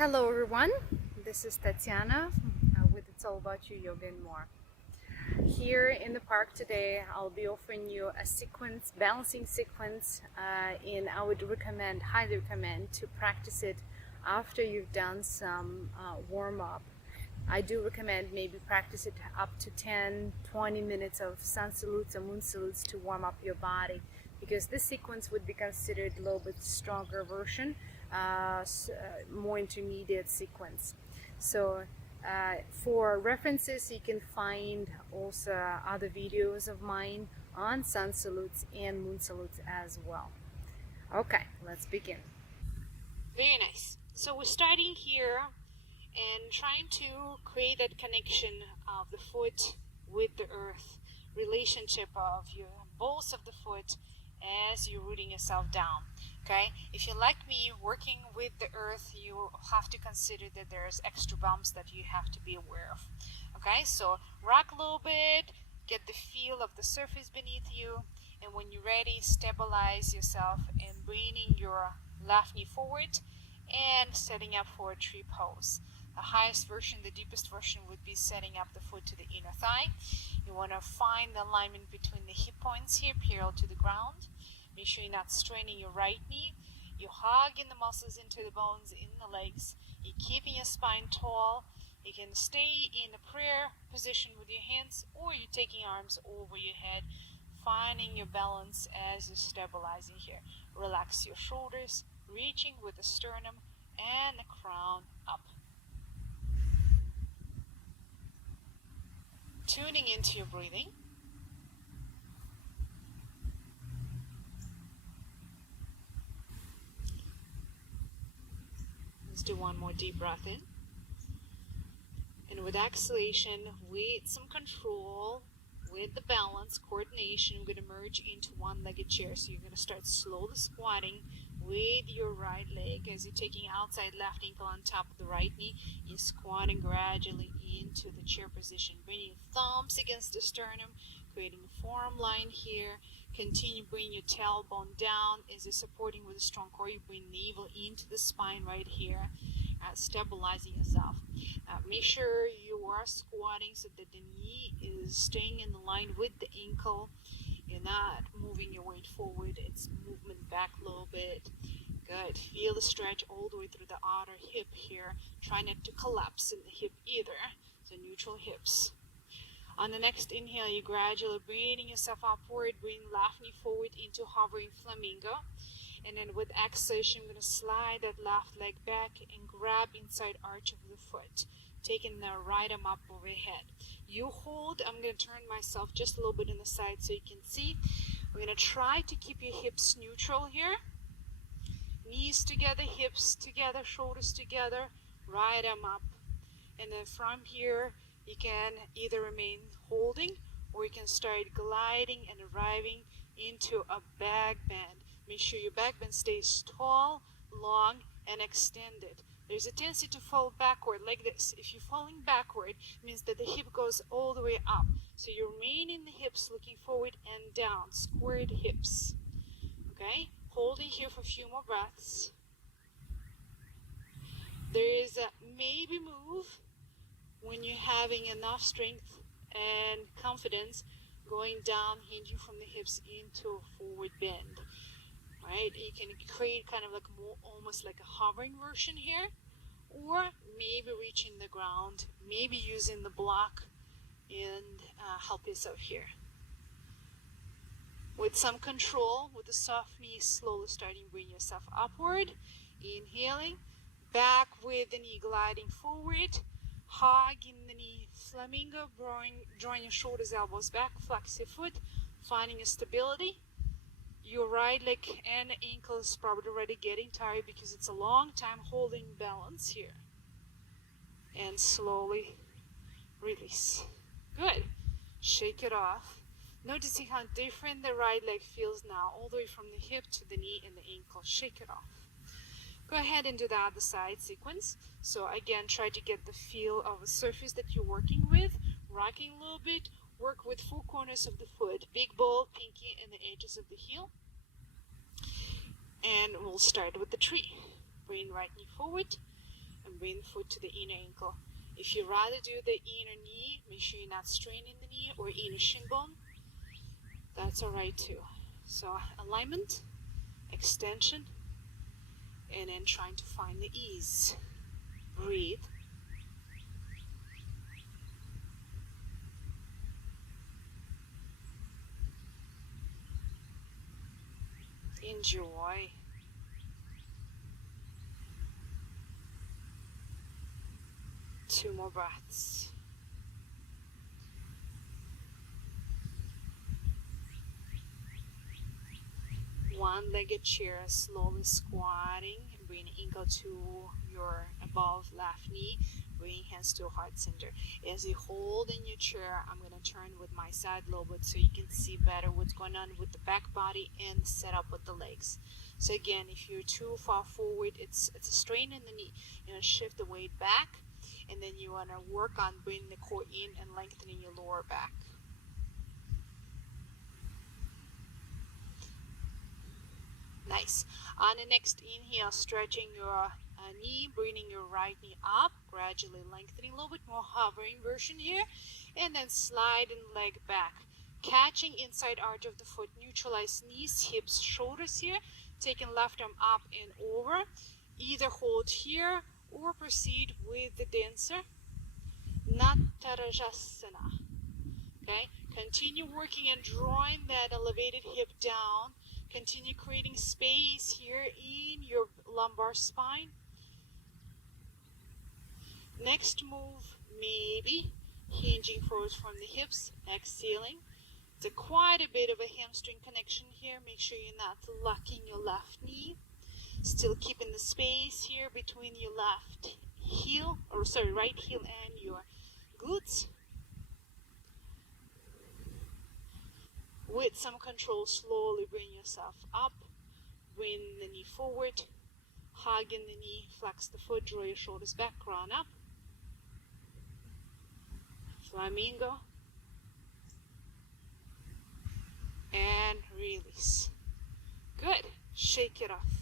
Hello everyone, this is Tatiana with It's All About You Yoga and More. Here in the park today, I'll be offering you a sequence, balancing sequence, and I would recommend, highly recommend to practice it after you've done some warm-up. I do recommend maybe practice it up to 10-20 minutes of sun salutes and moon salutes to warm up your body, because this sequence would be considered a little bit stronger version, more intermediate sequence. So for references, you can find also other videos of mine on sun salutes and moon salutes as well. Okay, let's begin. Very nice. So we're starting here and trying to create that connection of the foot with the earth, relationship of your balls of the foot as you're rooting yourself down. Okay, if you're like me working with the earth, you have to consider that there's extra bumps that you have to be aware of. Okay, so rock a little bit, get the feel of the surface beneath you, and when you're ready, stabilize yourself and bringing your left knee forward and setting up for a tree pose. The highest version, the deepest version would be setting up the foot to the inner thigh. You want to find the alignment between the hip points here, parallel to the ground. Make sure you're not straining your right knee. You're hugging the muscles into the bones in the legs. You're keeping your spine tall. You can stay in a prayer position with your hands, or you're taking arms over your head, finding your balance as you're stabilizing here. Relax your shoulders, reaching with the sternum and the crown up. Tuning into your breathing. Let's do one more deep breath in. And with exhalation, with some control, with the balance, coordination, we're going to merge into one-legged chair. So you're going to start slowly squatting with your right leg as you're taking outside left ankle on top of the right knee. You're squatting gradually into the chair position, bringing thumbs against the sternum, creating a forearm line here. Continue bringing your tailbone down as you're supporting with a strong core. You bring navel into the spine right here, stabilizing yourself. Make sure you are squatting so that the knee is staying in line with the ankle. You're not moving your weight forward, it's movement back a little bit. Good. Feel the stretch all the way through the outer hip here. Try not to collapse in the hip either. So neutral hips. On the next inhale, you gradually bringing yourself upward, bring left knee forward into hovering flamingo. And then with exhalation, I'm going to slide that left leg back and grab inside arch of the foot, taking the right arm up overhead. You hold. I'm going to turn myself just a little bit on the side so you can see. We're going to try to keep your hips neutral here. Knees together, hips together, shoulders together, right arm up. And then from here, you can either remain holding or you can start gliding and arriving into a back bend. Make sure your back bend stays tall, long, and extended. There's a tendency to fall backward like this. If you're falling backward, it means that the hip goes all the way up. So you remain in the hips, looking forward and down, squared hips. Okay? Holding here for a few more breaths. There is a maybe move when you're having enough strength and confidence going down, hinging from the hips into a forward bend. Right? You can create kind of like more, almost like a hovering version here, or maybe reaching the ground, maybe using the block and help yourself here. With some control, with the soft knees, slowly starting to bring yourself upward, inhaling, back with the knee gliding forward, hugging the knee, flamingo, drawing your shoulders, elbows back, flex your foot, finding a stability. Your right leg and ankle is probably already getting tired because it's a long time holding balance here. And slowly release. Good. Shake it off. Noticing how different the right leg feels now, all the way from the hip to the knee and the ankle. Shake it off. Go ahead and do the other side sequence. So again, try to get the feel of the surface that you're working with, rocking a little bit. Work with four corners of the foot, big ball, pinky, and the edges of the heel. And we'll start with the tree. Bring right knee forward, and bring the foot to the inner ankle. If you rather do the inner knee, make sure you're not straining the knee or inner shin bone. That's all right too. So alignment, extension, and then trying to find the ease. Breathe. Enjoy. Two more breaths. One-legged chair, slowly squatting, bring ankle to your above left knee, bring hands to heart center. As you hold in your chair, I'm going to turn with my side a little bit so you can see better what's going on with the back body and set up with the legs. So again, if you're too far forward, it's a strain in the knee. You're going to shift the weight back, and then you want to work on bringing the core in and lengthening your lower back. Nice. On the next inhale, stretching your knee, bringing your right knee up, gradually lengthening, a little bit more hovering version here, and then sliding leg back. Catching inside arch of the foot, neutralize knees, hips, shoulders here, taking left arm up and over. Either hold here or proceed with the dancer. Natarajasana. Okay, continue working and drawing that elevated hip down. Continue creating space here in your lumbar spine. Next move, maybe hinging forward from the hips, exhaling. It's quite a bit of a hamstring connection here. Make sure you're not locking your left knee. Still keeping the space here between your left heel, right heel and your glutes. With some control, slowly bring yourself up, bring the knee forward, hugging the knee, flex the foot, draw your shoulders back, round up. Flamingo. And release. Good. Shake it off.